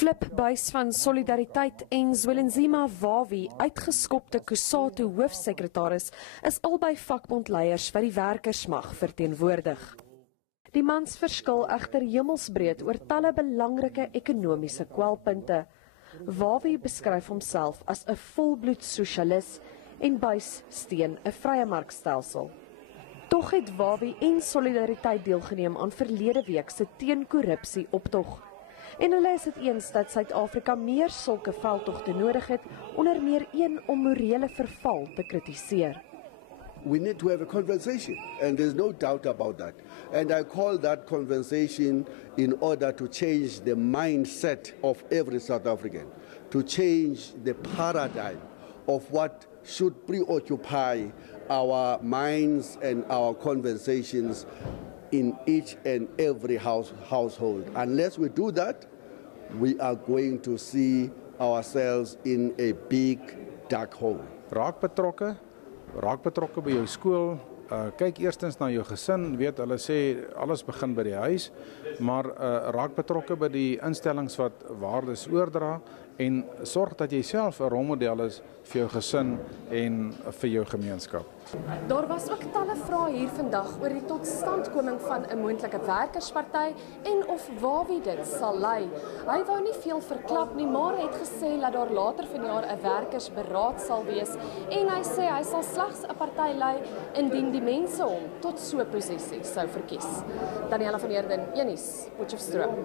Flip Buys van Solidariteit en Zwelenzima Wawi, uitgeskopte Kusatu hoofsekretaris, is albei vakbondleiers wat die werkersmag verteenwoordig. Die mans verskil egter hemelsbreed oor talle belangrike ekonomiese kwelpunte. Wawi beskryf homself as 'n volbloed sosialis en Buys steun 'n vrye markstelsel. Tog het Wawi en Solidariteit deelgeneem aan verlede week se teen-korrupsie optog. En hulle is dit eens dat Suid-Afrika meer sulke veldtogte nodig het, onder meer een om morele verval te kritiseer. We need to have a conversation, and there's no doubt about that. And I call that conversation in order to change the mindset of every South African, to change the paradigm of what should preoccupy our minds and our conversations in each and every household. Unless we do that, we are going to see ourselves in a big dark hole. Raak betrokke by jou skool. Kyk eerstens na jou gesin, weet hulle sê alles begin by die huis, maar raak betrokke by die instellings wat waardes oordra en sorg dat jy self 'n rolmodel is vir jou gesin en vir jou gemeenskap. Daar was ook talle vrae hier vandag oor die totstandkoming van 'n moontlike werkersparty en of Wawi dit sal lei. Hy wou nie veel verklap nie, maar het gesê dat daar later vanjaar 'n werkersberaad sal wees en hy sê hy sal slegs 'n party lei indien die mense hom tot so 'n posisie sou verkies. Daniela van Heerden, Potchefstroom.